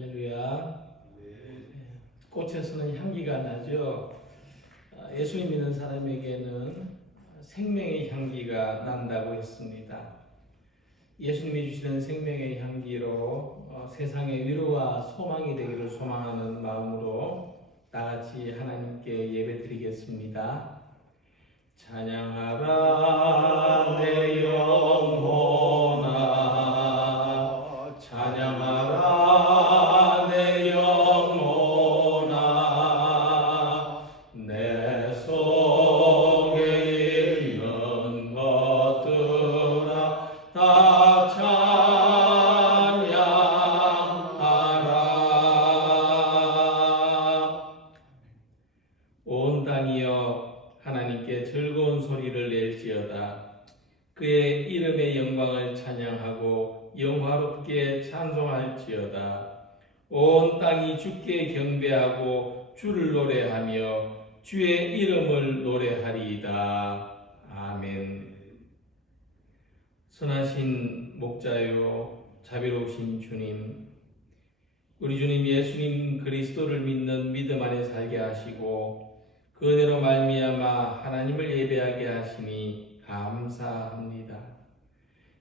할렐루야. 꽃에서는 향기가 나죠. 예수님 믿는 사람에게는 생명의 향기가 난다고 했습니다. 예수님이 주시는 생명의 향기로 세상의 위로와 소망이 되기를 소망하는 마음으로 다같이 하나님께 예배드리겠습니다. 찬양하라 내 영혼아, 찬양하라 내 영혼아, 내 속에 있는 것들아 다 찬양하라. 온 땅이여 하나님께 즐거운 소리를 낼지어다. 그의 이름의 영광을 찬양하고 영화롭게 찬송할지어다. 온 땅이 주께 경배하고 주를 노래하며 주의 이름을 노래하리이다. 아멘. 선하신 목자요 자비로우신 주님, 우리 주님 예수님 그리스도를 믿는 믿음 안에 살게 하시고 그 은혜로 말미암아 하나님을 예배하게 하시니 감사합니다.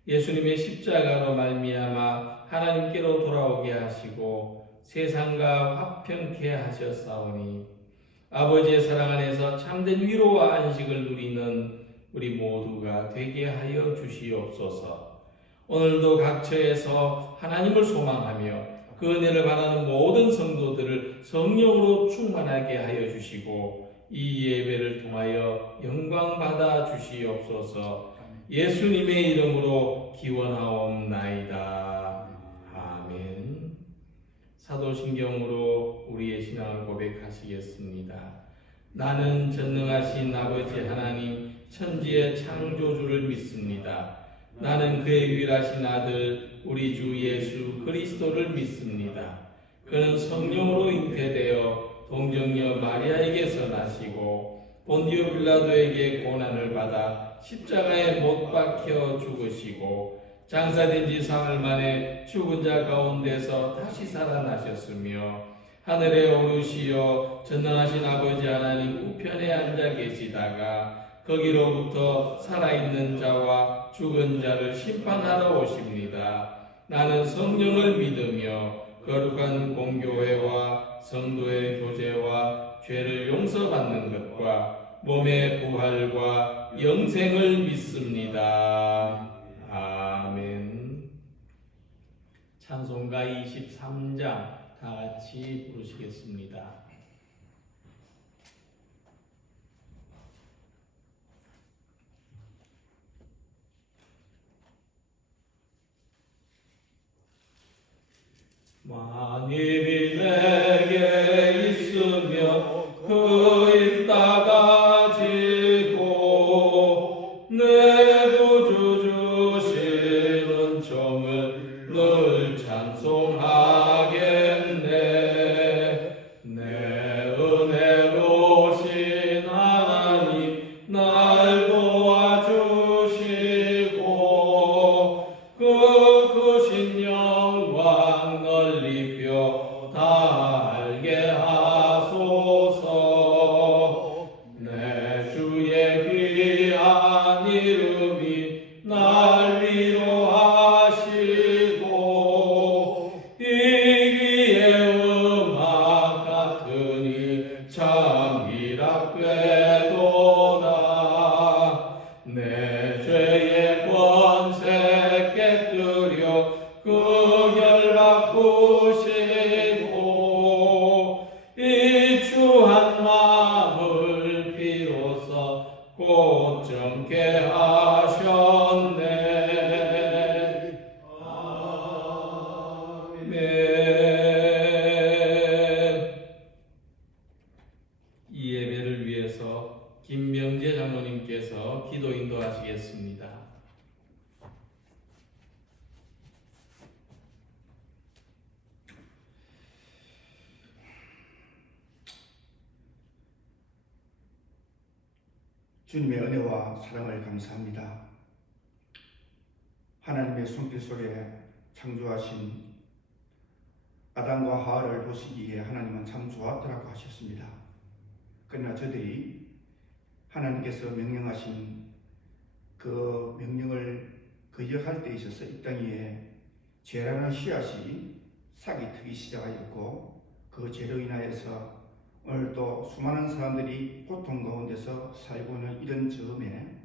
예수님의 십자가로 말미암아 하나님께로 돌아오게 하시고 세상과 화평케 하셨사오니 아버지의 사랑 안에서 참된 위로와 안식을 누리는 우리 모두가 되게 하여 주시옵소서. 오늘도 각처에서 하나님을 소망하며 그 은혜를 바라는 모든 성도들을 성령으로 충만하게 하여 주시고 이 예배를 통하여 영광 받아 주시옵소서. 예수님의 이름으로 기원하옵나이다. 아멘. 사도신경으로 우리의 신앙을 고백하시겠습니다. 나는 전능하신 아버지 하나님 천지의 창조주를 믿습니다. 나는 그의 유일하신 아들 우리 주 예수 그리스도를 믿습니다. 그는 성령으로 잉태되어 동정녀 마리아에게서 나시고 본디오 빌라도에게 고난을 받아 십자가에 못 박혀 죽으시고 장사된 지 사흘 만에 죽은 자 가운데서 다시 살아나셨으며 하늘에 오르시어 전능하신 아버지 하나님 우편에 앉아 계시다가 거기로부터 살아있는 자와 죽은 자를 심판하러 오십니다. 나는 성령을 믿으며 거룩한 공교회와 성도의 교제와 죄를 용서받는 것과 몸의 부활과 영생을 믿습니다. 아멘. 찬송가 23장 다같이 부르시겠습니다. 만일이 내게 있으며 그 있다 가지고 내 구주 주시는 종을 늘 찬송하겠네. 내 은혜로우신 하나님 날 도와주시고 그 크신 영광 널리 뼈 다 알게 하소서. 내 주의 귀한 이름이 날 위로하시고 이기의 음악 같으니 참 이락되도다. 내 죄의 권세 깨뜨려 그 결박 부시고 이 추한 마음을 비로소 꽃정케 하셨네. 아멘. 이 예배를 위해서 김명재 장로님께서 기도 인도하시겠습니다. 주님의 은혜와 사랑을 감사합니다. 하나님의 손길 속에 창조하신 아담과 하와를 보시기에 하나님은 참 좋았더라고 하셨습니다. 그러나 저들이 하나님께서 명령하신 그 명령을 거역할 때 있어서 이 땅 위에 죄라는 씨앗이 싹이 트기 시작하였고, 그 죄로 인하여서 오늘도 수많은 사람들이 고통 가운데서 살고 있는 이런 즈음에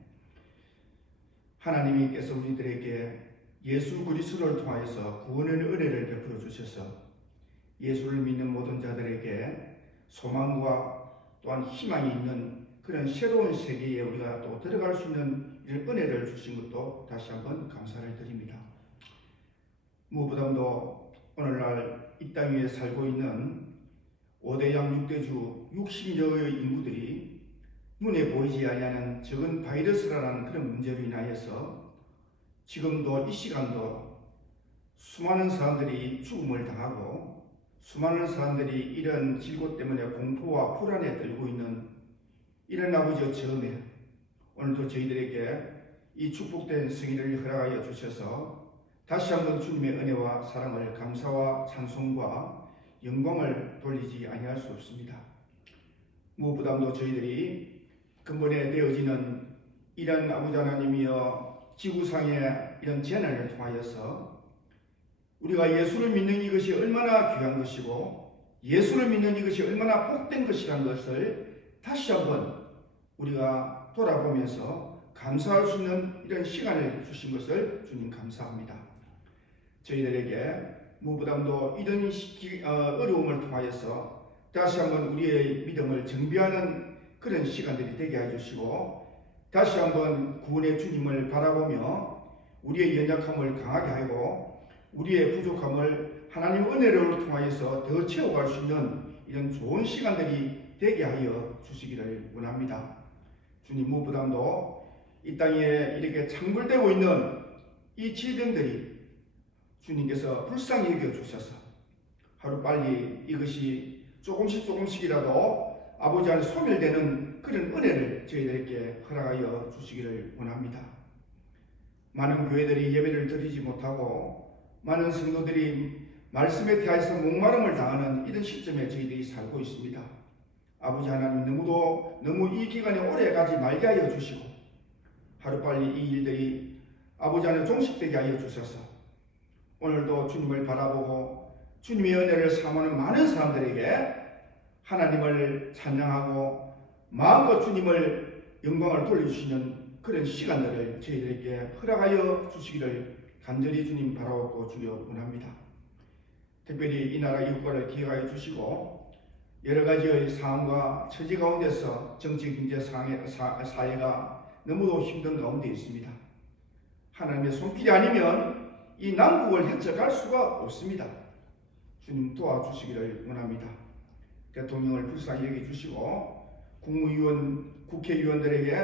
하나님께서 우리들에게 예수 그리스도를 통하여서 구원의 은혜를 베풀어 주셔서 예수를 믿는 모든 자들에게 소망과 또한 희망이 있는 그런 새로운 세계에 우리가 또 들어갈 수 있는 이런 은혜를 주신 것도 다시 한번 감사를 드립니다. 무엇보다도 오늘날 이 땅 위에 살고 있는 5대양 6대주 60여의 인구들이 눈에 보이지 아니하는 적은 바이러스라는 그런 문제로 인하여서 지금도 이 시간도 수많은 사람들이 죽음을 당하고 수많은 사람들이 이런 질고 때문에 공포와 불안에 떨고 있는 이런 아버지의 처음에 오늘도 저희들에게 이 축복된 승인을 허락하여 주셔서 다시 한번 주님의 은혜와 사랑을 감사와 찬송과 영광을 돌리지 아니할 수 없습니다. 무엇보다도 저희들이 근본에 되어지는 이런 아버지 하나님이여 지구상의 이런 재난을 통하여서 우리가 예수를 믿는 이것이 얼마나 귀한 것이고 예수를 믿는 이것이 얼마나 복된 것이라는 것을 다시 한번 우리가 돌아보면서 감사할 수 있는 이런 시간을 주신 것을 주님 감사합니다. 저희들에게 무부담도 이런 어려움을 통하여서 다시 한번 우리의 믿음을 정비하는 그런 시간들이 되게 해주시고 다시 한번 구원의 주님을 바라보며 우리의 연약함을 강하게 하고 우리의 부족함을 하나님의 은혜를 통하여서 더 채워갈 수 있는 이런 좋은 시간들이 되게 하여 주시기를 원합니다. 주님 무부담도 이 땅에 이렇게 창굴되고 있는 이 질병들이 주님께서 불쌍히 여겨주셔서 하루빨리 이것이 조금씩이라도 아버지 안에 소멸되는 그런 은혜를 저희들에게 허락하여 주시기를 원합니다. 많은 교회들이 예배를 드리지 못하고 많은 성도들이 말씀에 대하여서 목마름을 당하는 이런 시점에 저희들이 살고 있습니다. 아버지 하나님 너무 이 기간에 오래 가지 말게 하여 주시고 하루빨리 이 일들이 아버지 안에 종식되게 하여 주셔서 오늘도 주님을 바라보고 주님의 은혜를 사모하는 많은 사람들에게 하나님을 찬양하고 마음껏 주님을 영광을 돌려주시는 그런 시간들을 저희들에게 허락하여 주시기를 간절히 주님 바라옵고 주여 원합니다. 특별히 이 나라 이국가를 기억하여 주시고 여러 가지의 상황과 처지 가운데서 정치, 경제, 사회가 너무도 힘든 가운데 있습니다. 하나님의 손길이 아니면 이 난국을 헤쳐갈 수가 없습니다. 주님 도와주시기를 원합니다. 대통령을 불쌍히 여겨주시고 국무위원, 국회의원들에게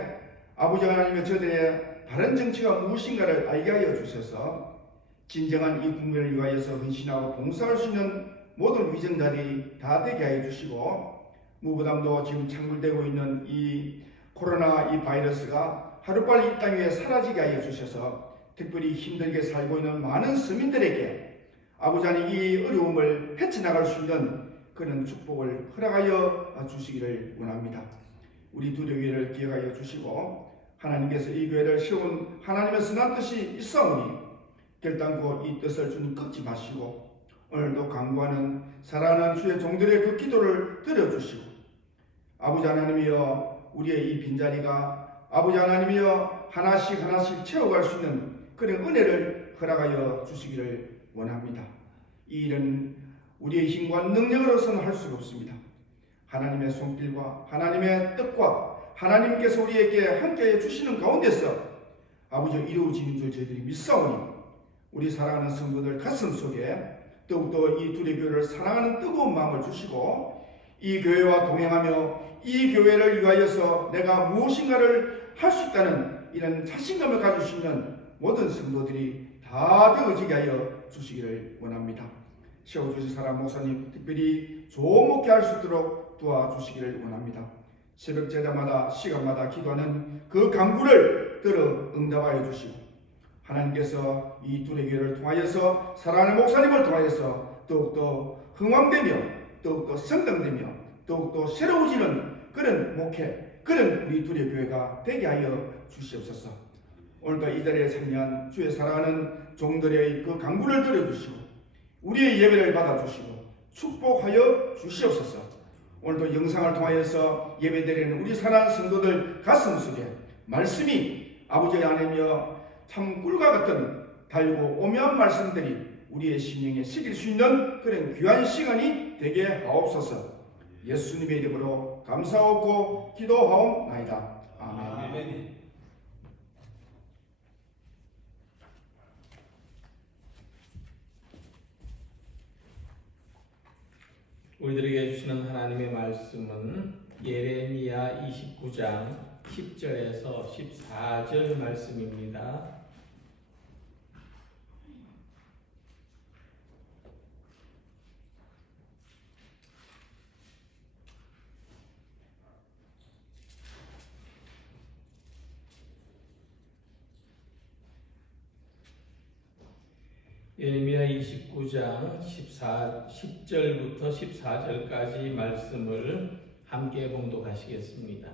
아버지 하나님의 저들의 바른 정치가 무엇인가를 알게 하여 주셔서 진정한 이 국민을 위하여서 헌신하고 봉사할 수 있는 모든 위정자들이 다 되게 하여 주시고 무부담도 지금 창굴되고 있는 이 코로나 이 바이러스가 하루빨리 이 땅 위에 사라지게 하여 주셔서 특별히 힘들게 살고 있는 많은 서민들에게 아버지 하나님 이 어려움을 헤쳐나갈 수 있는 그런 축복을 허락하여 주시기를 원합니다. 우리 두려교회를 기억하여 주시고 하나님께서 이 교회를 세운 하나님의 선한 뜻이 있사오니 결단코 이 뜻을 주님 꺾지 마시고 오늘도 간구하는 사랑하는 주의 종들의 그 기도를 들어주시고 아버지 하나님이여 우리의 이 빈자리가 아버지 하나님이여 하나씩 채워갈 수 있는 그런 은혜를 허락하여 주시기를 원합니다. 이 일은 우리의 힘과 능력으로서는 할 수가 없습니다. 하나님의 손길과 하나님의 뜻과 하나님께서 우리에게 함께해 주시는 가운데서 아버지 이루어지는 줄 저희들이 믿사오니 우리 사랑하는 성도들 가슴 속에 더욱더 이 둘의 교회를 사랑하는 뜨거운 마음을 주시고 이 교회와 동행하며 이 교회를 위하여서 내가 무엇인가를 할 수 있다는 이런 자신감을 가질 수 있는 모든 성도들이 다 되어지게 하여 주시기를 원합니다. 세워주신 사람 목사님 특별히 좋은 목회 할 수 있도록 도와주시기를 원합니다. 새벽 제자마다 시간마다 기도하는 그 간구를 들어 응답하여 주시고 하나님께서 이 둘의 교회를 통하여서 사랑하는 목사님을 통하여서 더욱더 흥왕되며 더욱더 성장되며 더욱더 새로워지는 그런 목회, 그런 우리 둘의 교회가 되게 하여 주시옵소서. 오늘도 이 자리에 참여한 주의 사랑하는 종들의 그 간구를 들어주시고 우리의 예배를 받아주시고 축복하여 주시옵소서. 오늘도 영상을 통하여서 예배드리는 우리 사랑하는 성도들 가슴 속에 말씀이 아버지의 안에며 참 꿀과 같은 달고 오묘한 말씀들이 우리의 심령에 새길 수 있는 그런 귀한 시간이 되게 하옵소서. 예수님의 이름으로 감사하고 기도하옵나이다. 아멘. 우리들에게 주시는 하나님의 말씀은 예레미야 29장 10절에서 14절 말씀입니다. 예레미야 29장 10절부터 14절까지 말씀을 함께 봉독하시겠습니다.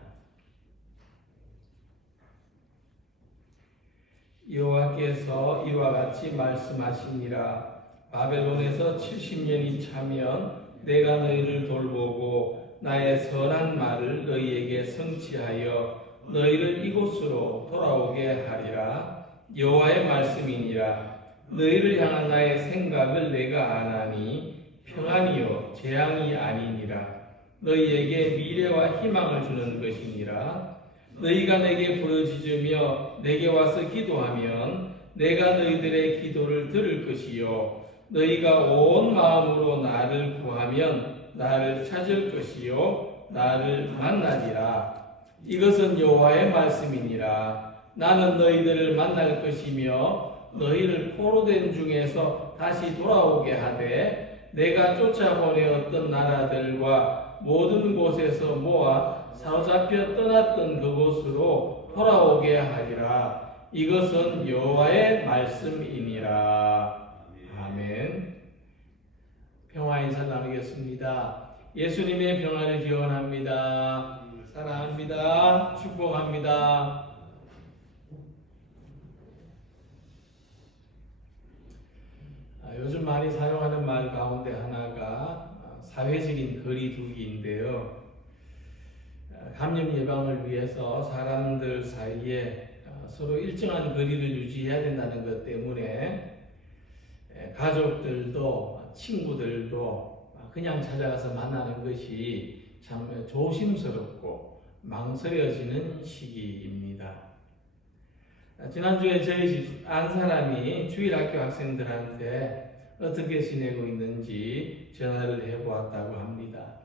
여호와께서 이와 같이 말씀하시니라. 바벨론에서 70년이 차면 내가 너희를 돌보고 나의 선한 말을 너희에게 성취하여 너희를 이곳으로 돌아오게 하리라. 여호와의 말씀이니라. 너희를 향한 나의 생각을 내가 아나니 평안이요 재앙이 아니니라. 너희에게 미래와 희망을 주는 것이니라. 너희가 내게 부르짖으며 내게 와서 기도하면 내가 너희들의 기도를 들을 것이요 너희가 온 마음으로 나를 구하면 나를 찾을 것이요 나를 만나리라. 이것은 여호와의 말씀이니라. 나는 너희들을 만날 것이며 너희를 포로된 중에서 다시 돌아오게 하되 내가 쫓아보내었던 나라들과 모든 곳에서 모아 사로잡혀 떠났던 그곳으로 돌아오게 하리라. 이것은 여호와의 말씀이니라. 아멘. 평화 인사 나누겠습니다. 예수님의 평화를 기원합니다. 사랑합니다. 축복합니다. 요즘 많이 사용하는 말 가운데 하나가 사회적인 거리두기인데요. 감염 예방을 위해서 사람들 사이에 서로 일정한 거리를 유지해야 된다는 것 때문에 가족들도 친구들도 그냥 찾아가서 만나는 것이 참 조심스럽고 망설여지는 시기입니다. 지난주에 저희 집 안 사람이 주일학교 학생들한테 어떻게 지내고 있는지 전화를 해보았다고 합니다.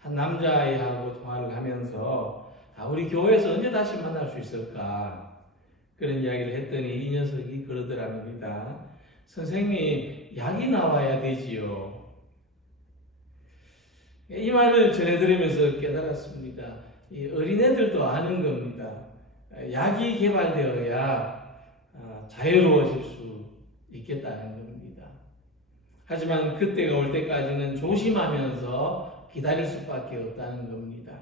한 남자아이하고 통화를 하면서 우리 교회에서 언제 다시 만날 수 있을까 그런 이야기를 했더니 이 녀석이 그러더랍니다. 선생님, 약이 나와야 되지요. 이 말을 전해드리면서 깨달았습니다. 이 어린애들도 아는 겁니다. 약이 개발되어야 자유로워질 수 있겠다는 겁니다. 하지만 그때가 올 때까지는 조심하면서 기다릴 수밖에 없다는 겁니다.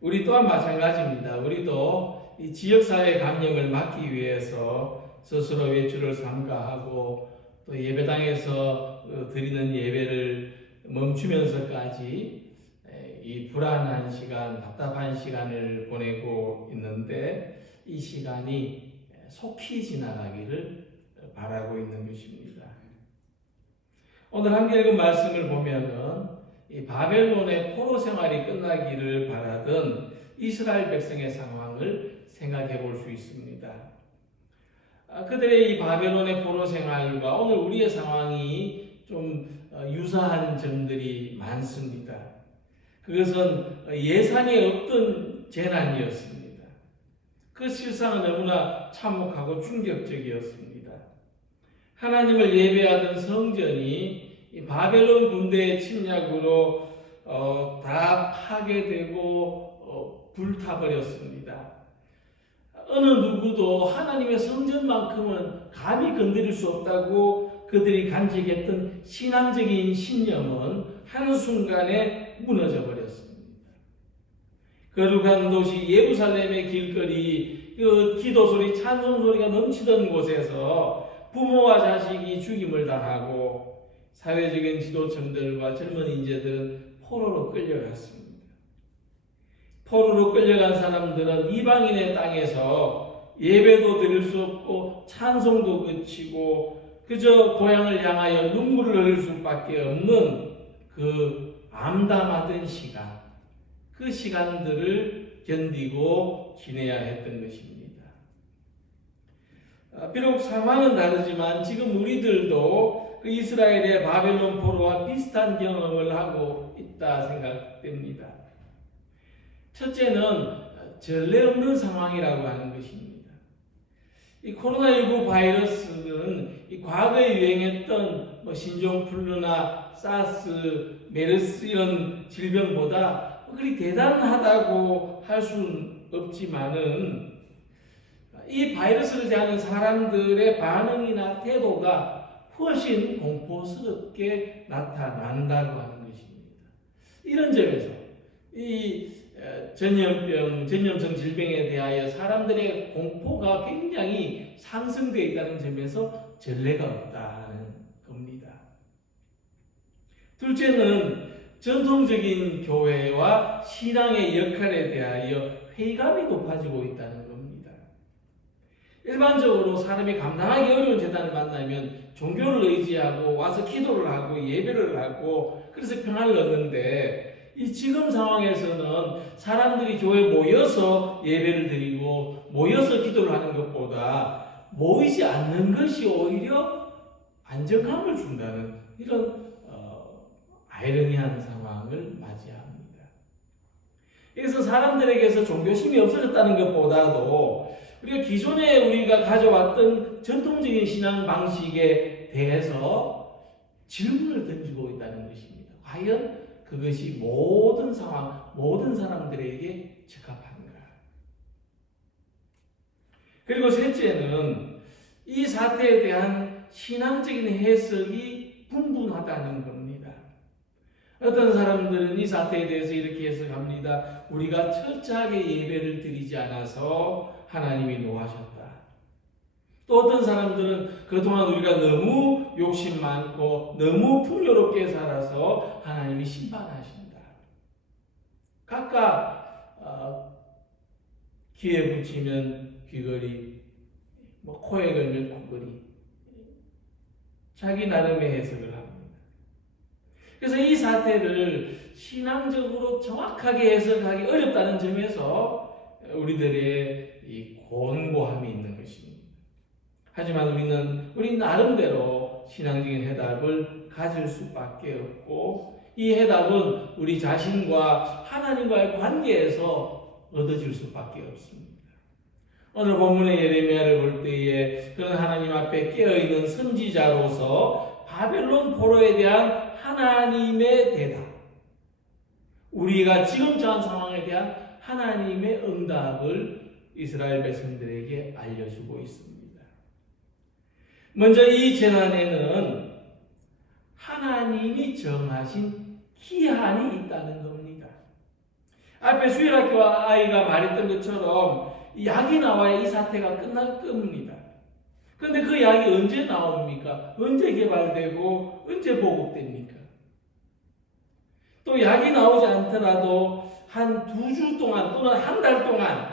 우리 또한 마찬가지입니다. 우리도 이 지역사회 감염을 막기 위해서 스스로 외출을 삼가하고 또 예배당에서 드리는 예배를 멈추면서까지 이 불안한 시간, 답답한 시간을 보내고 있는데 이 시간이 속히 지나가기를 바라고 있는 것입니다. 오늘 함께 읽은 말씀을 보면은 이 바벨론의 포로 생활이 끝나기를 바라던 이스라엘 백성의 상황을 생각해 볼 수 있습니다. 그들의 이 바벨론의 포로 생활과 오늘 우리의 상황이 좀 유사한 점들이 많습니다. 그것은 예상에 없던 재난이었습니다. 그 실상은 너무나 참혹하고 충격적이었습니다. 하나님을 예배하던 성전이 이 바벨론 군대의 침략으로 다 파괴되고 불타버렸습니다. 어느 누구도 하나님의 성전만큼은 감히 건드릴 수 없다고 그들이 간직했던 신앙적인 신념은 한순간에 무너져 버렸습니다. 거룩한 도시 예루살렘의 길거리, 그 기도 소리, 찬송 소리가 넘치던 곳에서 부모와 자식이 죽임을 당하고 사회적인 지도층들과 젊은 인재들은 포로로 끌려갔습니다. 포로로 끌려간 사람들은 이방인의 땅에서 예배도 드릴 수 없고 찬송도 그치고 그저 고향을 향하여 눈물을 흘릴 수밖에 없는 그 암담하던 시간, 그 시간들을 견디고 지내야 했던 것입니다. 비록 상황은 다르지만 지금 우리들도 그 이스라엘의 바벨론 포로와 비슷한 경험을 하고 있다 생각됩니다. 첫째는 전례 없는 상황이라고 하는 것입니다. 이 코로나19 바이러스는 이 과거에 유행했던 신종플루나 사스, 메르스 이런 질병보다 그리 대단하다고 할 수는 없지만은 이 바이러스를 대하는 사람들의 반응이나 태도가 훨씬 공포스럽게 나타난다고 하는 것입니다. 이런 점에서 이 전염병, 전염성 질병에 대하여 사람들의 공포가 굉장히 상승되어 있다는 점에서 전례가 없다는 겁니다. 둘째는 전통적인 교회와 신앙의 역할에 대하여 회의감이 높아지고 있다는 겁니다. 일반적으로 사람이 감당하기 어려운 재난을 만나면 종교를 의지하고 와서 기도를 하고 예배를 하고 그래서 평안을 얻는데 이 지금 상황에서는 사람들이 교회에 모여서 예배를 드리고 모여서 기도를 하는 것보다 모이지 않는 것이 오히려 안정감을 준다는 이런 아이러니한 상황을 맞이합니다. 그래서 사람들에게서 종교심이 없어졌다는 것보다도 우리가 기존에 우리가 가져왔던 전통적인 신앙 방식에 대해서 질문을 던지고 있다는 것입니다. 과연 그것이 모든 상황, 모든 사람들에게 적합한가? 그리고 셋째는 이 사태에 대한 신앙적인 해석이 분분하다는 겁니다. 어떤 사람들은 이 사태에 대해서 이렇게 해석합니다. 우리가 철저하게 예배를 드리지 않아서 하나님이 노하셨다. 또 어떤 사람들은 그동안 우리가 너무 욕심 많고 너무 풍요롭게 살아서 하나님이 심판하신다. 각각 귀에 붙이면 귀걸이, 코에 걸면 코걸이, 자기 나름의 해석을 합니다. 그래서 이 사태를 신앙적으로 정확하게 해석하기 어렵다는 점에서 우리들의 이 곤고함이 있는 것입니다. 하지만 우리는 나름대로 신앙적인 해답을 가질 수밖에 없고 이 해답은 우리 자신과 하나님과의 관계에서 얻어질 수밖에 없습니다. 오늘 본문의 예레미야를 볼 때에 그런 하나님 앞에 깨어있는 선지자로서 바벨론 포로에 대한 하나님의 대답, 우리가 지금 처한 상황에 대한 하나님의 응답을 이스라엘 백성들에게 알려주고 있습니다. 먼저 이 재난에는 하나님이 정하신 기한이 있다는 겁니다. 앞에 수일학교 아이가 말했던 것처럼 약이 나와야 이 사태가 끝날 겁니다. 그런데 그 약이 언제 나옵니까? 언제 개발되고 언제 보급됩니까? 또 약이 나오지 않더라도 한 2주 동안 또는 한 달 동안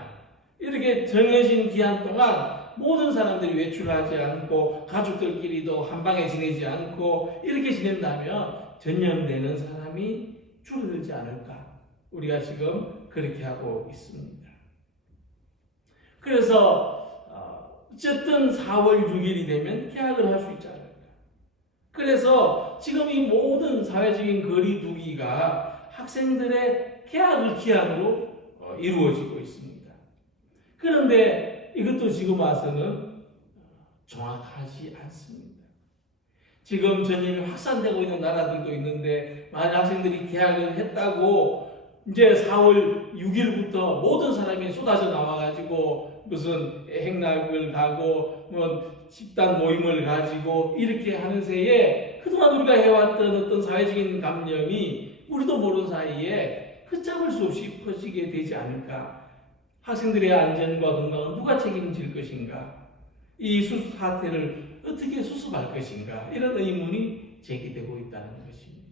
이렇게 정해진 기한 동안 모든 사람들이 외출하지 않고 가족들끼리도 한방에 지내지 않고 이렇게 지낸다면 전염되는 사람이 줄어들지 않을까? 우리가 지금 그렇게 하고 있습니다. 그래서 어쨌든 4월 6일이 되면 개학을 할 수 있지 않을까? 그래서 지금 이 모든 사회적인 거리두기가 학생들의 개학을 기한으로 이루어지고 있습니다. 그런데 이것도 지금 와서는 정확하지 않습니다. 지금 전염이 확산되고 있는 나라들도 있는데 만약 학생들이 개학을 했다고 이제 4월 6일부터 모든 사람이 쏟아져 나와가지고 무슨 행락을 가고 뭐 집단 모임을 가지고 이렇게 하는 새에 그동안 우리가 해왔던 어떤 사회적인 감염이 우리도 모르는 사이에 걷잡을 수 없이 퍼지게 되지 않을까? 학생들의 안전과 건강은 누가 책임질 것인가? 이 사태를 어떻게 수습할 것인가? 이런 의문이 제기되고 있다는 것입니다.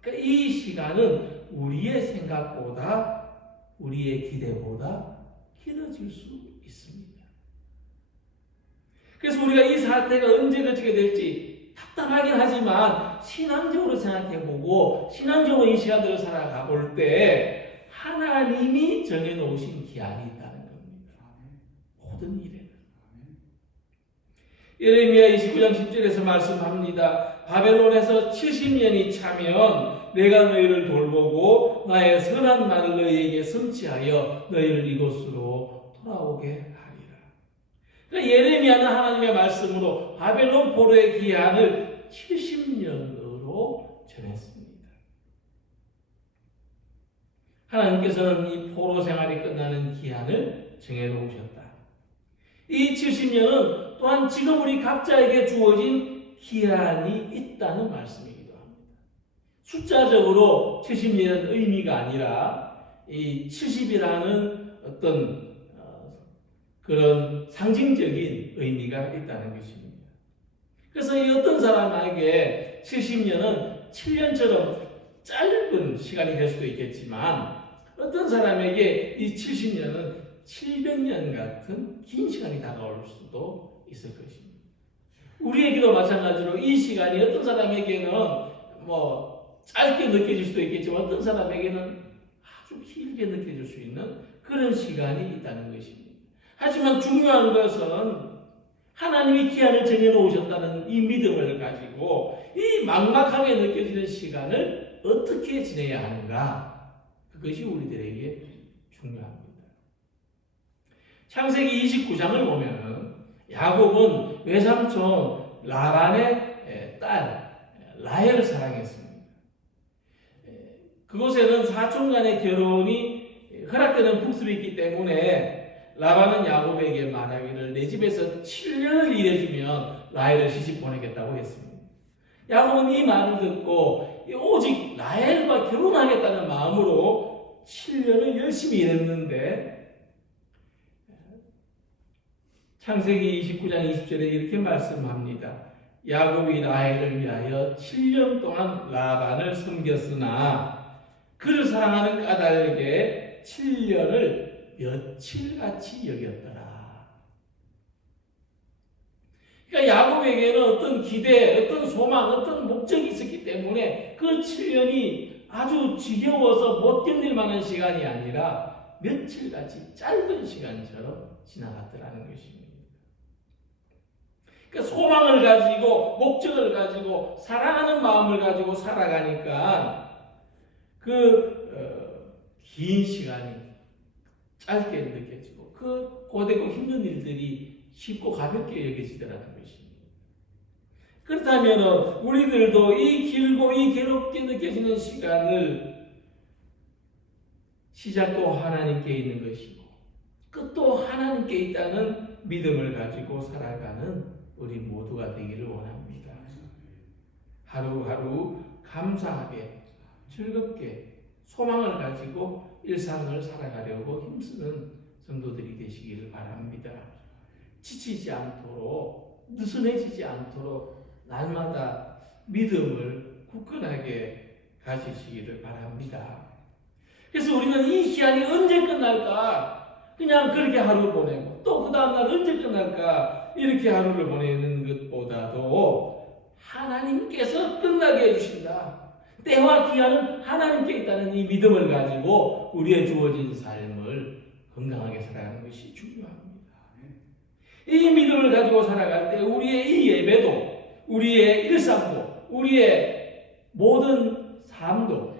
그러니까 이 시간은 우리의 생각보다 우리의 기대보다 길어질 수 있습니다. 그래서 우리가 이 사태가 언제 거치게 될지 답답하긴 하지만 신앙적으로 생각해보고 신앙적으로 이 시간들을 살아가 볼 때 하나님이 정해놓으신 기한이 있다는 겁니다. 모든 일에는. 예레미야 29장 10절에서 말씀합니다. 바벨론에서 70년이 차면 내가 너희를 돌보고 나의 선한 말을 너희에게 성취하여 너희를 이곳으로 돌아오게 하리라. 그러니까 예레미야는 하나님의 말씀으로 바벨론 포로의 기한을 70년으로 정했습니다. 하나님께서는 이 포로 생활이 끝나는 기한을 정해놓으셨다. 이 70년은 또한 지금 우리 각자에게 주어진 기한이 있다는 말씀이기도 합니다. 숫자적으로 70년은 의미가 아니라 이 70이라는 어떤 그런 상징적인 의미가 있다는 것입니다. 그래서 이 어떤 사람에게 70년은 7년처럼 짧은 시간이 될 수도 있겠지만 어떤 사람에게 이 70년은 700년 같은 긴 시간이 다가올 수도 있을 것입니다. 우리에게도 마찬가지로 이 시간이 어떤 사람에게는 뭐 짧게 느껴질 수도 있겠지만 어떤 사람에게는 아주 길게 느껴질 수 있는 그런 시간이 있다는 것입니다. 하지만 중요한 것은 하나님이 기한을 정해놓으셨다는 이 믿음을 가지고 이 막막하게 느껴지는 시간을 어떻게 지내야 하는가, 그것이 우리들에게 중요합니다. 창세기 29장을 보면 야곱은 외삼촌 라반의 딸 라헬을 사랑했습니다. 그곳에는 사촌 간의 결혼이 허락되는 풍습이 있기 때문에 라반은 야곱에게 말하기를 내 집에서 7년을 일해주면 라헬을 시집 보내겠다고 했습니다. 야곱은 이 말을 듣고 오직 라헬과 결혼하겠다는 마음으로 7년을 열심히 일했는데 창세기 29장 20절에 이렇게 말씀합니다. 야곱이 라헬을 위하여 7년 동안 라반을 섬겼으나 그를 사랑하는 까닭에 7년을 며칠같이 여겼더라. 그러니까 야곱에게는 어떤 기대, 어떤 소망, 어떤 목적이 있었기 때문에 그 7년이 아주 지겨워서 못 견딜 만한 시간이 아니라 며칠같이 짧은 시간처럼 지나갔더라는 것입니다. 그러니까 소망을 가지고 목적을 가지고 사랑하는 마음을 가지고 살아가니까 긴 시간이 짧게 느껴지고 그 고되고 힘든 일들이 쉽고 가볍게 여겨지더라는 것입니다. 그렇다면 우리들도 이 길고 이 괴롭게 느껴지는 시간을 시작도 하나님께 있는 것이고 끝도 하나님께 있다는 믿음을 가지고 살아가는 우리 모두가 되기를 원합니다. 하루하루 감사하게 즐겁게 소망을 가지고 일상을 살아가려고 힘쓰는 성도들이 되시기를 바랍니다. 지치지 않도록 느슨해지지 않도록 날마다 믿음을 굳건하게 가지시기를 바랍니다. 그래서 우리는 이 기한이 언제 끝날까 그냥 그렇게 하루 보내고 또 그 다음날 언제 끝날까 이렇게 하루를 보내는 것보다도 하나님께서 끝나게 해주신다. 때와 기한은 하나님께 있다는 이 믿음을 가지고 우리의 주어진 삶을 건강하게 살아가는 것이 중요합니다. 이 믿음을 가지고 살아갈 때 우리의 이 예배도 우리의 일상도 우리의 모든 삶도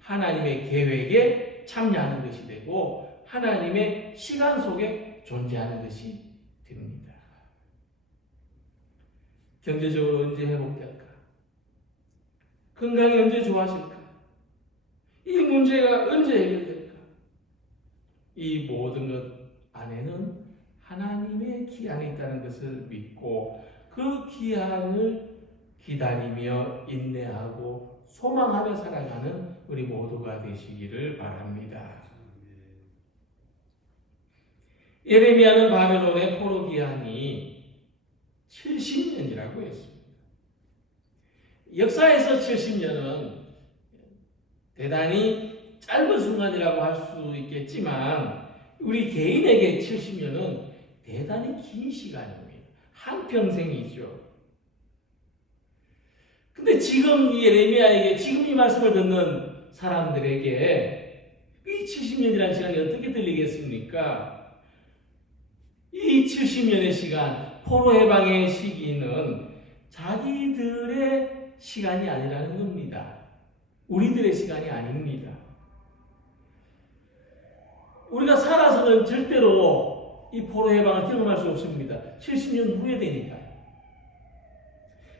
하나님의 계획에 참여하는 것이 되고 하나님의 시간 속에 존재하는 것이 됩니다. 경제적으로 언제 회복될까? 건강이 언제 좋아질까? 이 문제가 언제 해결될까? 이 모든 것 안에는 하나님의 기한이 있다는 것을 믿고 그 기한을 기다리며 인내하고 소망하며 살아가는 우리 모두가 되시기를 바랍니다. 예레미야는 바벨론의 포로 기한이 70년이라고 했습니다. 역사에서 70년은 대단히 짧은 순간이라고 할 수 있겠지만 우리 개인에게 70년은 대단히 긴 시간입니다. 한평생이죠. 근데 지금 이 예레미야에게 지금 이 말씀을 듣는 사람들에게 이 70년이라는 시간이 어떻게 들리겠습니까? 이 70년의 시간, 포로 해방의 시기는 자기들의 시간이 아니라는 겁니다. 우리들의 시간이 아닙니다. 우리가 살아서는 절대로 이 포로 해방을 경험할 수 없습니다. 70년 후에 되니까요.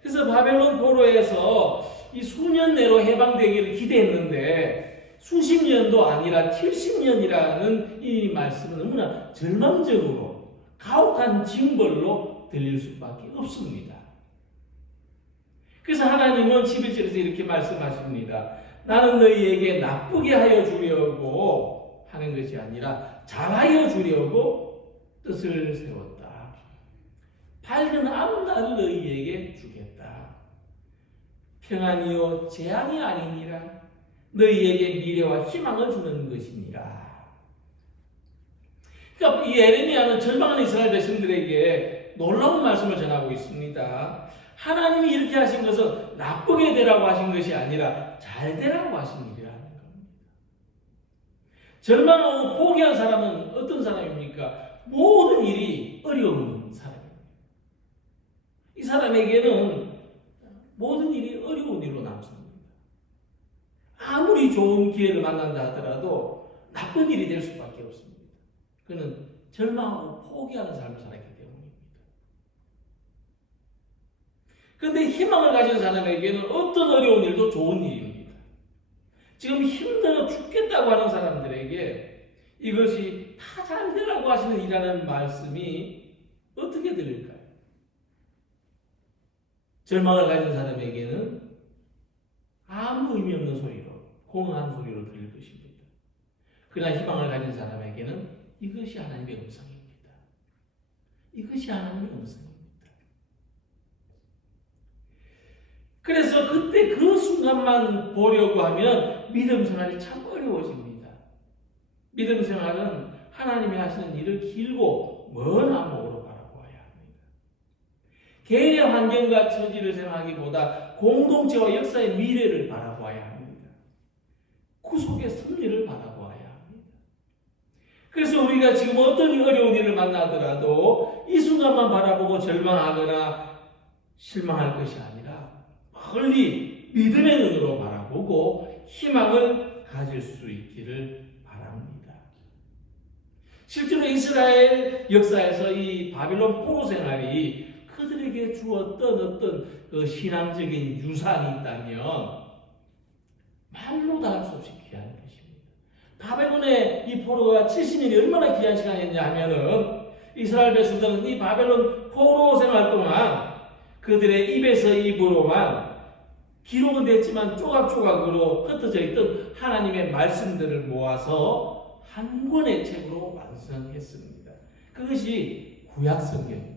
그래서 바벨론 포로에서 이 수년 내로 해방되기를 기대했는데 수십 년도 아니라 70년이라는 이 말씀은 너무나 절망적으로 가혹한 징벌로 들릴 수밖에 없습니다. 그래서 하나님은 11절에서 이렇게 말씀하십니다. 나는 너희에게 나쁘게 하여 주려고 하는 것이 아니라 잘하여 주려고 뜻을 세웠다. 밝은 앞날을 너희에게 주겠다. 평안이요 재앙이 아니니라. 너희에게 미래와 희망을 주는 것이니라. 그러니까 이 예레미야는 절망하는 이스라엘 백성들에게 놀라운 말씀을 전하고 있습니다. 하나님이 이렇게 하신 것은 나쁘게 되라고 하신 것이 아니라 잘 되라고 하신 일이라는 겁니다. 절망하고 포기한 사람은 어떤 사람입니까? 모든 일이 어려운 사람입니다. 이 사람에게는 모든 일이 어려운 일로 남습니다. 아무리 좋은 기회를 만난다 하더라도 나쁜 일이 될 수밖에 없습니다. 그는 절망하고 포기하는 삶을 살았기 때문입니다. 그런데 희망을 가진 사람에게는 어떤 어려운 일도 좋은 일입니다. 지금 힘들어 죽겠다고 하는 사람들에게 이것이 다 잘 되라고 하시는 일이라는 말씀이 어떻게 들릴까요? 절망을 가진 사람에게는 아무 의미 없는 소리로, 공허한 소리로 들릴 것입니다. 그러나 희망을 가진 사람에게는 이것이 하나님의 음성입니다. 이것이 하나님의 음성입니다. 그래서 그때 그 순간만 보려고 하면 믿음 생활이 참 어려워집니다. 믿음 생활은 하나님이 하시는 일을 길고 먼 안목으로 바라보아야 합니다. 개인의 환경과 처지를 생각하기보다 공동체와 역사의 미래를 바라보아야 합니다. 구속의 승리를 바라보아야 합니다. 그래서 우리가 지금 어떤 어려운 일을 만나더라도 이 순간만 바라보고 절망하거나 실망할 것이 아니라 멀리 믿음의 눈으로 바라보고 희망을 가질 수 있기를 바랍니다. 실제로 이스라엘 역사에서 이 바빌론 포로 생활이 그들에게 주었던 어떤 그 신앙적인 유산이 있다면 말로 다 할 수 없이 귀한 것입니다. 바벨론의 이 포로가 70년이 얼마나 귀한 시간이었냐 하면은 이스라엘 백성들은 이 바벨론 포로 생활 동안 그들의 입에서 입으로만 기록은 됐지만 조각조각으로 흩어져 있던 하나님의 말씀들을 모아서 한 권의 책으로 완성했습니다. 그것이 구약성경입니다.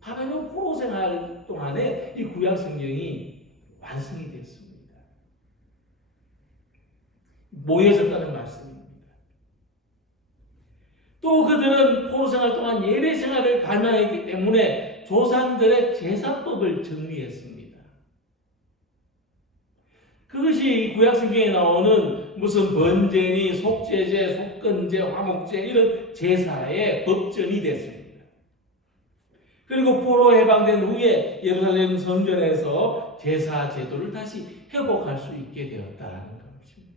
바벨론 포로 생활 동안에 이 구약성경이 완성이 됐습니다. 모여졌다는 말씀입니다. 또 그들은 포로 생활 동안 예배 생활을 갈망했기 때문에 조상들의 제사법을 정리했습니다. 그것이 구약성경에 나오는 무슨 번제니 속죄제, 속건제, 화목제 이런 제사의 법전이 됐습니다. 그리고 포로 해방된 후에 예루살렘 성전에서 제사 제도를 다시 회복할 수 있게 되었다는 것입니다.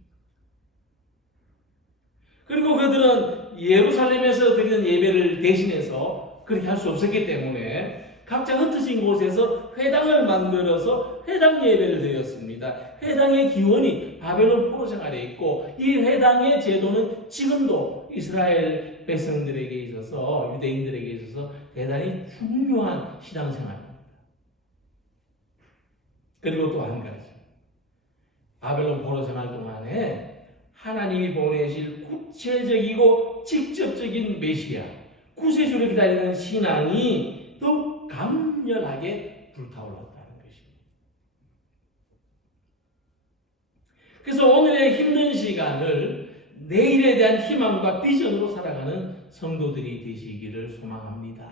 그리고 그들은 예루살렘에서 드리는 예배를 대신해서 그렇게 할 수 없었기 때문에 각자 흩어진 곳에서 회당을 만들어서 회당 예배를 드렸습니다. 회당의 기원이 바벨론 포로 생활에 있고 이 회당의 제도는 지금도 이스라엘 백성들에게 있어서 유대인들에게 있어서 대단히 중요한 신앙생활입니다. 그리고 또 한 가지 바벨론 포로 생활 동안에 하나님이 보내실 구체적이고 직접적인 메시아 구세주를 기다리는 신앙이 더욱 강렬하게 불타올랐다는 것입니다. 그래서 오늘의 힘든 시간을 내일에 대한 희망과 비전으로 살아가는 성도들이 되시기를 소망합니다.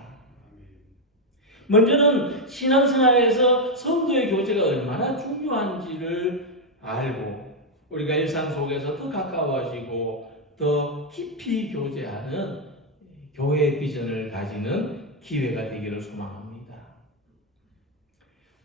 먼저는 신앙생활에서 성도의 교제가 얼마나 중요한지를 알고 우리가 일상 속에서 더 가까워지고 더 깊이 교제하는 교회의 비전을 가지는 기회가 되기를 소망합니다.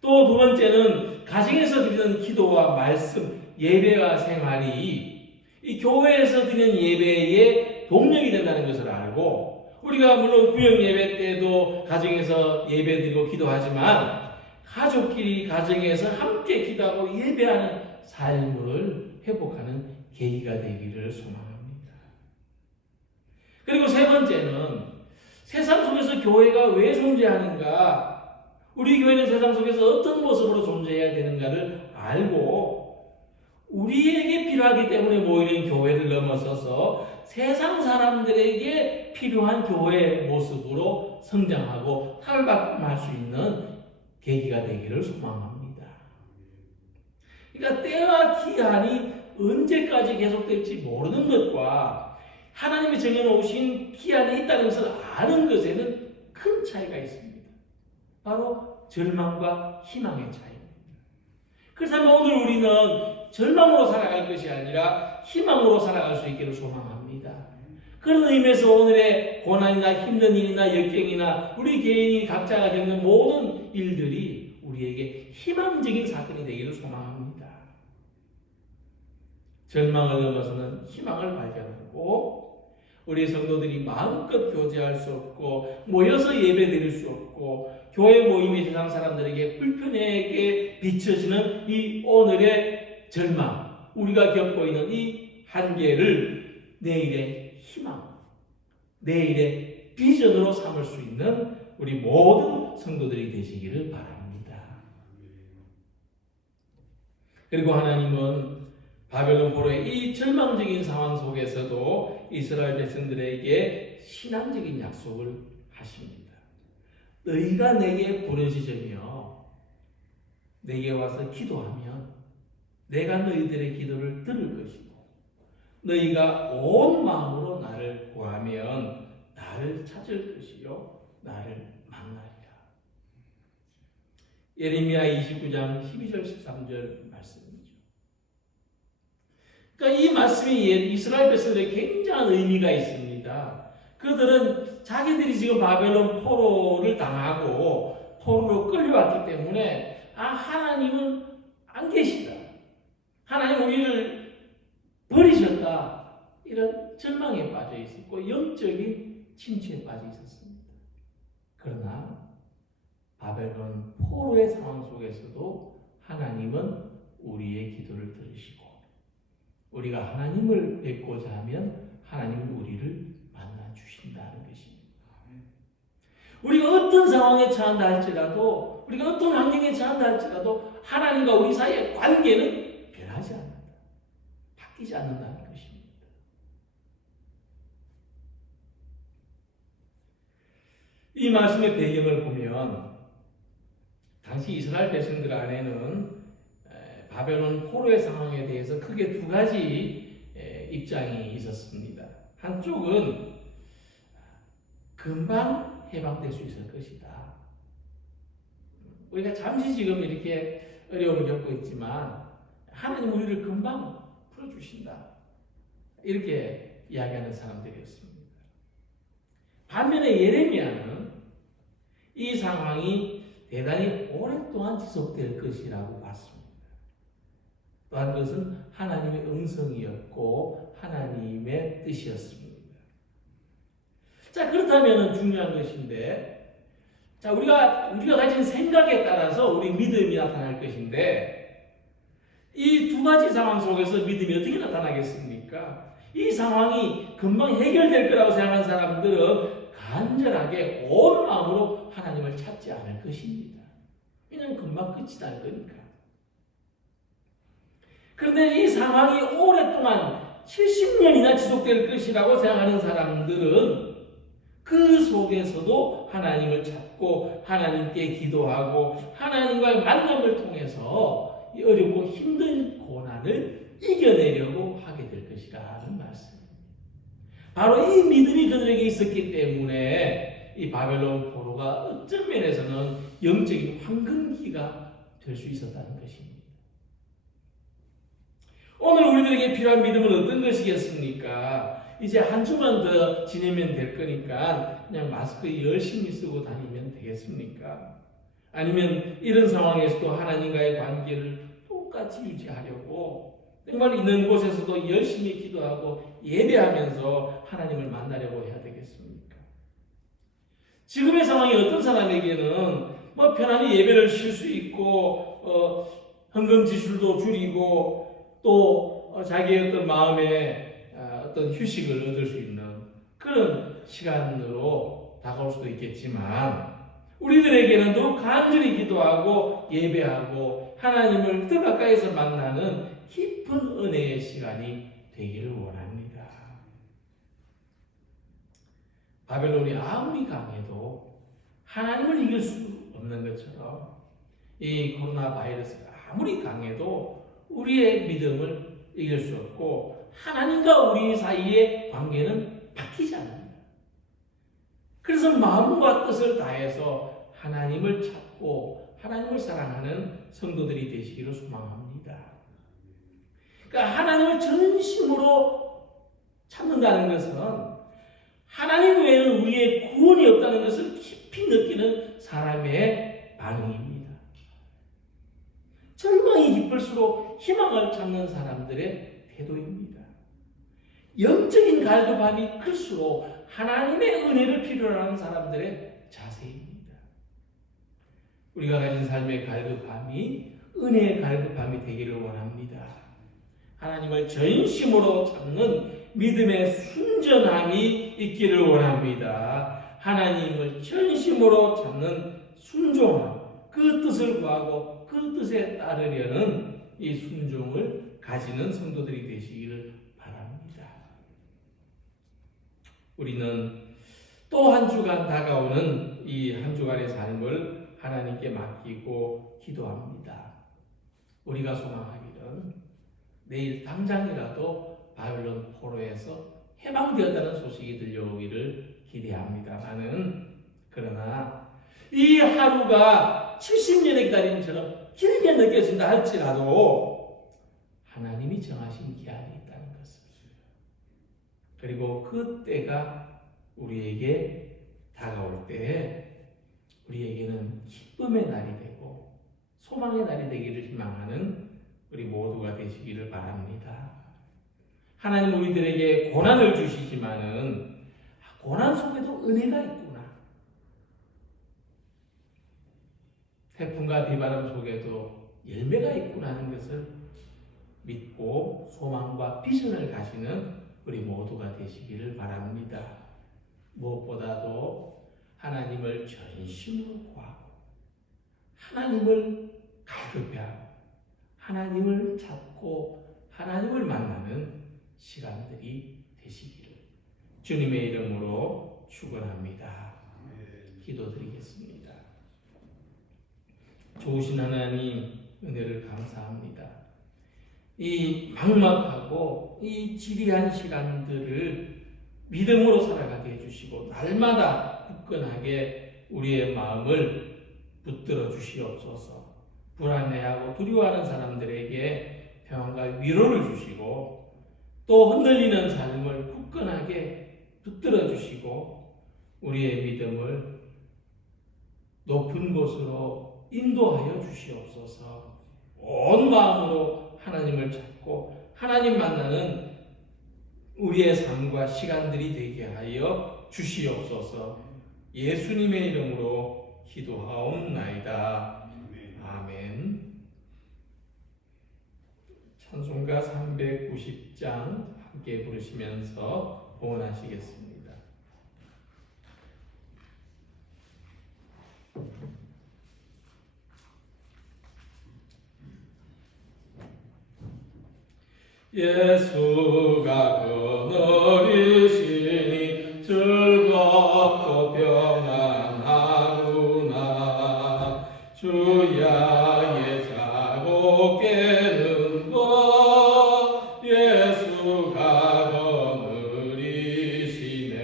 또 두 번째는 가정에서 드리는 기도와 말씀, 예배와 생활이 이 교회에서 드리는 예배의 동력이 된다는 것을 알고 우리가 물론 구역 예배 때도 가정에서 예배드리고 기도하지만 가족끼리 가정에서 함께 기도하고 예배하는 삶을 회복하는 계기가 되기를 소망합니다. 그리고 세 번째는 세상 속에서 교회가 왜 존재하는가, 우리 교회는 세상 속에서 어떤 모습으로 존재해야 되는가를 알고 우리에게 필요하기 때문에 모이는 교회를 넘어서서 세상 사람들에게 필요한 교회의 모습으로 성장하고 탈바꿈할 수 있는 계기가 되기를 소망합니다. 그러니까 때와 기한이 언제까지 계속될지 모르는 것과 하나님이 정해놓으신 기한이 있다는 것을 아는 것에는 큰 차이가 있습니다. 바로 절망과 희망의 차이입니다. 그렇다면 오늘 우리는 절망으로 살아갈 것이 아니라 희망으로 살아갈 수 있기를 소망합니다. 그런 의미에서 오늘의 고난이나 힘든 일이나 역경이나 우리 개인이 각자가 겪는 모든 일들이 우리에게 희망적인 사건이 되기를 소망합니다. 절망을 넘어서는 희망을 발견하고 우리 성도들이 마음껏 교제할 수 없고 모여서 예배드릴 수 없고 교회 모임의 세상 사람들에게 불편하게 비춰지는 이 오늘의 절망, 우리가 겪고 있는 이 한계를 내일의 희망, 내일의 비전으로 삼을 수 있는 우리 모든 성도들이 되시기를 바랍니다. 그리고 하나님은 바벨론 포로의 이 절망적인 상황 속에서도 이스라엘 백성들에게 신앙적인 약속을 하십니다. 너희가 내게 부르짖으며 내게 와서 기도하면 내가 너희들의 기도를 들을 것이고 너희가 온 마음으로 나를 구하면 나를 찾을 것이요 나를 만나리라. 예레미야 29장 12절 13절 말씀이죠. 그러니까 이 말씀이 이스라엘 백성들에게 굉장한 의미가 있습니다. 그들은 자기들이 지금 바벨론 포로를 당하고 포로로 끌려왔기 때문에 하나님은 안 계시다. 하나님 우리를 버리셨다. 이런 절망에 빠져 있었고 영적인 침체에 빠져 있었습니다. 그러나 바벨론 포로의 상황 속에서도 하나님은 우리의 기도를 들으시고 우리가 하나님을 뵙고자 하면 하나님은 우리를 만나 주신다는 것입니다. 우리가 어떤 상황에 처한다 할지라도 우리가 어떤 환경에 처한다 할지라도 하나님과 우리 사이의 관계는 변하지 않는다. 바뀌지 않는다는 것입니다. 이 말씀의 배경을 보면 당시 이스라엘 백성들 안에는 바벨론 포로의 상황에 대해서 크게 두 가지 입장이 있었습니다. 한쪽은 금방 해방될 수 있을 것이다. 우리가 잠시 지금 이렇게 어려움을 겪고 있지만 하나님 우리를 금방 풀어주신다. 이렇게 이야기하는 사람들이었습니다. 반면에 예레미야는 이 상황이 대단히 오랫동안 지속될 것이라고 봤습니다. 또한 그것은 하나님의 음성이었고 하나님의 뜻이었습니다. 자, 그렇다면 중요한 것인데, 자, 우리가 가진 생각에 따라서 우리 믿음이 나타날 것인데, 이 두 가지 상황 속에서 믿음이 어떻게 나타나겠습니까? 이 상황이 금방 해결될 거라고 생각하는 사람들은 간절하게 온 마음으로 하나님을 찾지 않을 것입니다. 그냥 금방 끝이 날 거니까. 그런데 이 상황이 오랫동안 70년이나 지속될 것이라고 생각하는 사람들은 그 속에서도 하나님을 찾고 하나님께 기도하고 하나님과의 만남을 통해서 이 어렵고 힘든 고난을 이겨내려고 하게 될 것이라는 말씀입니다. 바로 이 믿음이 그들에게 있었기 때문에 이 바벨론 포로가 어떤 면에서는 영적인 황금기가 될 수 있었다는 것입니다. 오늘 우리들에게 필요한 믿음은 어떤 것이겠습니까? 이제 한 주만 더 지내면 될 거니까 그냥 마스크 열심히 쓰고 다니면 되겠습니까? 아니면 이런 상황에서도 하나님과의 관계를 똑같이 유지하려고 정말 있는 곳에서도 열심히 기도하고 예배하면서 하나님을 만나려고 해야 되겠습니까? 지금의 상황이 어떤 사람에게는 뭐 편안히 예배를 쉴 수 있고 헌금 지출도 줄이고 또 자기의 어떤 마음에 어떤 휴식을 얻을 수 있는 그런 시간으로 다가올 수도 있겠지만 우리들에게는 더 간절히 기도하고 예배하고 하나님을 더 가까이서 만나는 깊은 은혜의 시간이 되기를 원합니다. 바벨론이 아무리 강해도 하나님을 이길 수 없는 것처럼 이 코로나 바이러스가 아무리 강해도 우리의 믿음을 이길 수 없고 하나님과 우리 사이의 관계는 바뀌지 않습니다. 그래서 마음과 뜻을 다해서 하나님을 찾고 하나님을 사랑하는 성도들이 되시기를 소망합니다. 그러니까 하나님을 전심으로 찾는다는 것은 하나님 외에는 우리의 구원이 없다는 것을 깊이 느끼는 사람의 반응입니다. 절망이 깊을수록 희망을 찾는 사람들의 태도입니다. 영적인 갈급함이 클수록 하나님의 은혜를 필요로 하는 사람들의 자세입니다. 우리가 가진 삶의 갈급함이 은혜의 갈급함이 되기를 원합니다. 하나님을 전심으로 찾는 믿음의 순전함이 있기를 원합니다. 하나님을 전심으로 찾는 순종함, 그 뜻을 구하고 그 뜻에 따르려는 이 순종을 가지는 성도들이 되시기를 바랍니다. 우리는 또 한 주간 다가오는 이 한 주간의 삶을 하나님께 맡기고 기도합니다. 우리가 소망하기는 내일 당장이라도 바벨론 포로에서 해방되었다는 소식이 들려오기를 기대합니다만은 그러나 이 하루가 70년의 기다림처럼 길게 느껴진다 할지라도 하나님이 정하신 기한이 있다는 것을 그리고 그 때가 우리에게 다가올 때에 우리에게는 기쁨의 날이 되고 소망의 날이 되기를 희망하는 우리 모두가 되시기를 바랍니다. 하나님 우리들에게 고난을 주시지만은 고난 속에도 은혜가 있구나. 태풍과 비바람 속에도 열매가 있구나 하는 것을 믿고 소망과 비전을 가지는 우리 모두가 되시기를 바랍니다. 무엇보다도 하나님을 전심으로 구하고 하나님을 갈급해하고 하나님을 찾고 하나님을 만나는 시간들이 되시기를 주님의 이름으로 축원합니다. 기도드리겠습니다. 좋으신 하나님 은혜를 감사합니다. 이 막막하고 이 지리한 시간들을 믿음으로 살아가게 해주시고 날마다 굳건하게 우리의 마음을 붙들어 주시옵소서. 불안해하고 두려워하는 사람들에게 평안과 위로를 주시고 또 흔들리는 삶을 굳건하게 붙들어 주시고 우리의 믿음을 높은 곳으로 인도하여 주시옵소서. 온 마음으로 하나님을 찾고 하나님 만나는 우리의 삶과 시간들이 되게 하여 주시옵소서. 예수님의 이름으로 기도하옵나이다. 아멘. 찬송가 390장 함께 부르시면서 봉헌하시겠습니다. 예수가 그늘이시니 즐겁고 평안하구나. 주야의 자고 깨는 것 예수가 그늘이시네.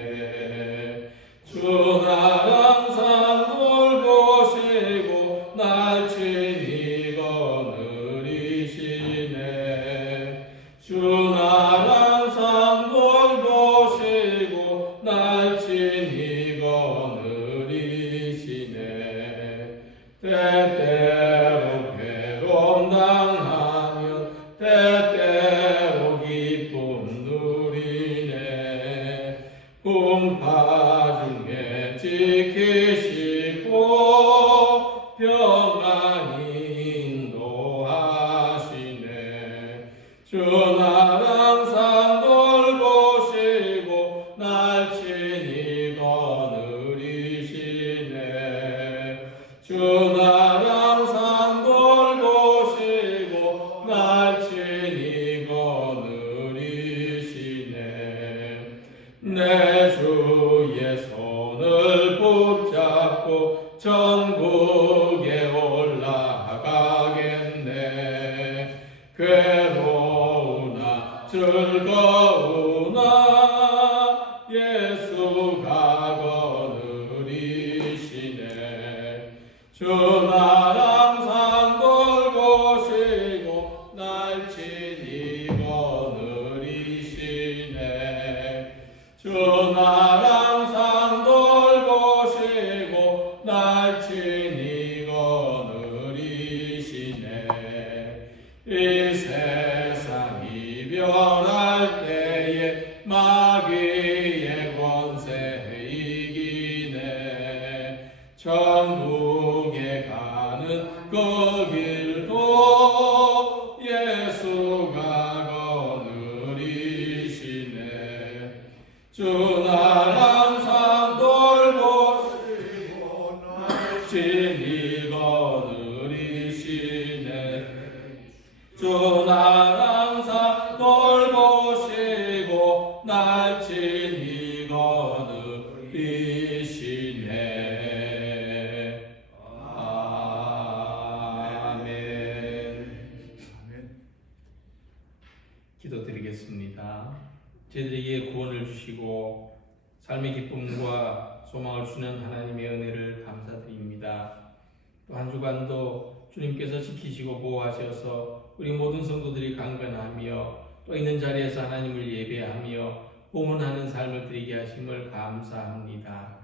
주 날 항상 돌보시고 날 친히 거느리시네. 주 날 항상 돌보시고 날 친히 거느리시네. 때때로 괴로움 당하면 때때로 기쁨 누리네. 풍파 중에 지키시고 평안히 인도하시네. 주 날 항상 돌보시고 날 친히 거느리시네. 주 날 항상 돌보시고 날 친히 거느리시네. 내 주의 손을 붙잡고 천국에 올라가겠네. 괴로우나 즐거우나 예수가 거느리시네. 주 날 항상 돌보시고 날 친히 거느리시네. 주 날 항상 돌보시고 날 친히 거느리시네. 이 세상 이별할 때에 마귀의 권세 이기네. 천국에 가는 그 길도 예수가 거느리시네. 주 날 항상 돌보시고 날 친히 거느리시네. 주 날 항상 돌보시고 날 친히 거느리시네. 아멘. 기도드리겠습니다. 저희들에게 구원을 주시고 삶의 기쁨과 소망을 주는 하나님의 은혜를 감사드립니다. 또 한 주간도 주님께서 지키시고 보호하셔서 우리 모든 성도들이 강건하며 또 있는 자리에서 하나님을 예배하며 봉헌하는 삶을 드리게 하심을 감사합니다.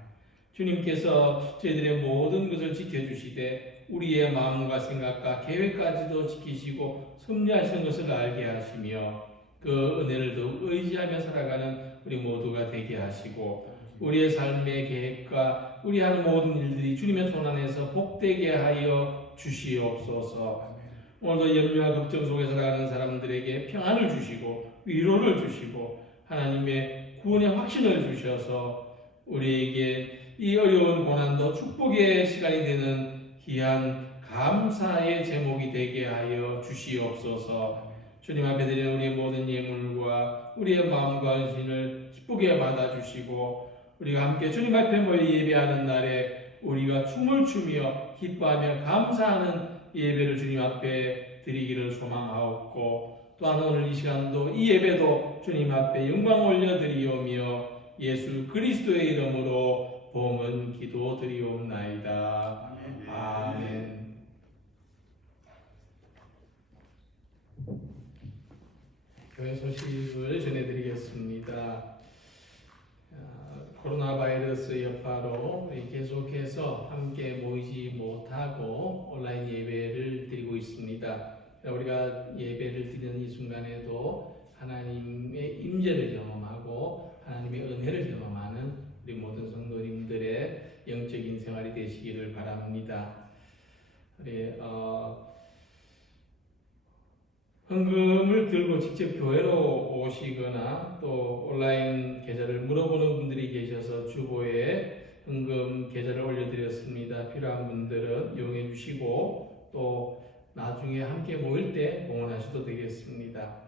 주님께서 저희들의 모든 것을 지켜주시되 우리의 마음과 생각과 계획까지도 지키시고 섭리하시는 것을 알게 하시며 그 은혜를 더욱 의지하며 살아가는 우리 모두가 되게 하시고 우리의 삶의 계획과 우리 하는 모든 일들이 주님의 손안에서 복되게 하여 주시옵소서. 오늘도 염려와 걱정 속에 살아가는 사람들에게 평안을 주시고 위로를 주시고 하나님의 구원의 확신을 주셔서 우리에게 이 어려운 고난도 축복의 시간이 되는 귀한 감사의 제목이 되게 하여 주시옵소서. 주님 앞에 드리는 우리의 모든 예물과 우리의 마음과 헌신을 기쁘게 받아주시고 우리가 함께 주님 앞에 모여 예배하는 날에 우리가 춤을 추며 기뻐하며 감사하는 예배를 주님 앞에 드리기를 소망하옵고 또한 오늘 이 시간도 이 예배도 주님 앞에 영광 올려드리오며 예수 그리스도의 이름으로 봉헌 기도드리옵나이다. 아멘. 교회 소식을 전해드리겠습니다. 코로나 바이러스 여파로 계속해서 함께 모이지 못하고 온라인 예배를 드리고 있습니다. 우리가 예배를 드리는 이 순간에도 하나님의 임재를 경험하고 하나님의 은혜를 경험하는 우리 모든 성도님들의 영적인 생활이 되시기를 바랍니다. 우리 헌금을 들고 직접 교회로 오시거나 또 온라인 계좌를 물어보는 분들이 계셔서 주보에 헌금 계좌를 올려드렸습니다. 필요한 분들은 이용해 주시고 또 나중에 함께 모일 때 봉헌하셔도 되겠습니다.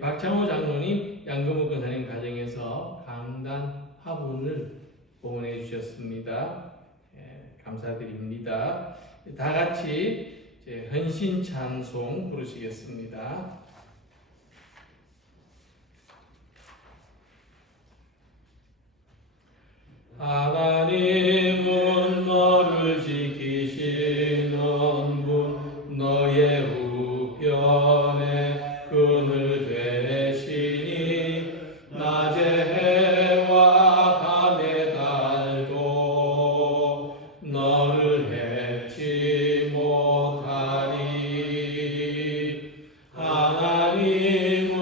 박창호 장로님, 양금호 권사님 가정에서 강단 화분을 봉헌해 주셨습니다. 감사드립니다. 다 같이 헌신 찬송 부르시겠습니다. 하나님은 너를 지키시는 분, 너의 우편에 그늘 되시니 낮에 해와 밤에 달도 너를 해치 못하리. 하나님은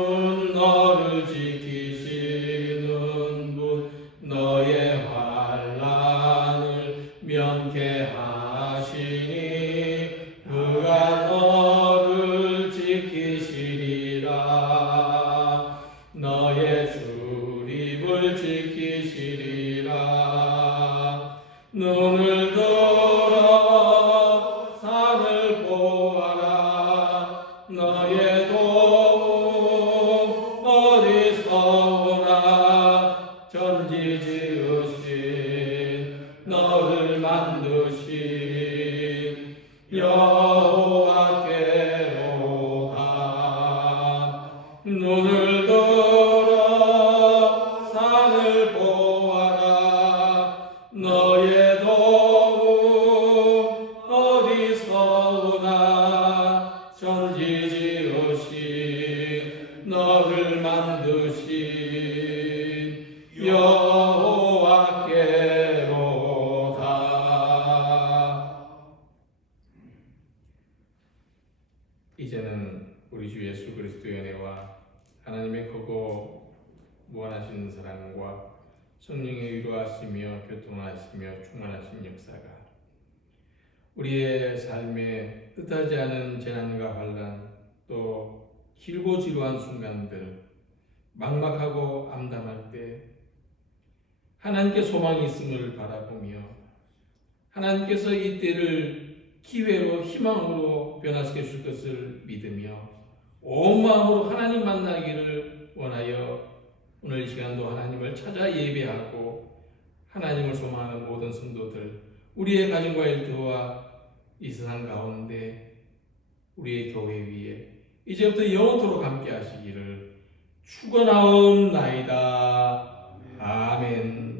너를 지키시는 분, 너의 환난을 면케하시니 그가 너를 지키시리라. 너의 출입을 지키시리라. 눈을 들어 산을 보아라. 너의 도움 어디서 오나. 전지 지으신 너를 만드신 여호와께로다. 눈을 들어 산을 보아라. 너의 도움 어디서 오나. 전지 지으신 너를 만드신 여호와께로다. 이제는 우리 주 예수 그리스도의 은혜와 하나님의 크고 무한하신 사랑과 성령의 위로하시며 교통하시며 충만하신 역사가 우리의 삶에 뜻하지 않은 재난과 환난, 또 길고 지루한 순간들, 막막하고 암담할 때 하나님께 소망이 있음을 바라보며 하나님께서 이 때를 기회로 희망으로 변화시켜 줄 것을 믿으며 온 마음으로 하나님 만나기를 원하여 오늘 이 시간도 하나님을 찾아 예배하고 하나님을 소망하는 모든 성도들, 우리의 가정과 일터와 이 세상 가운데 우리의 교회 위에 이제부터 영원토록 함께 하시기를 축원하옵나이다. 아멘.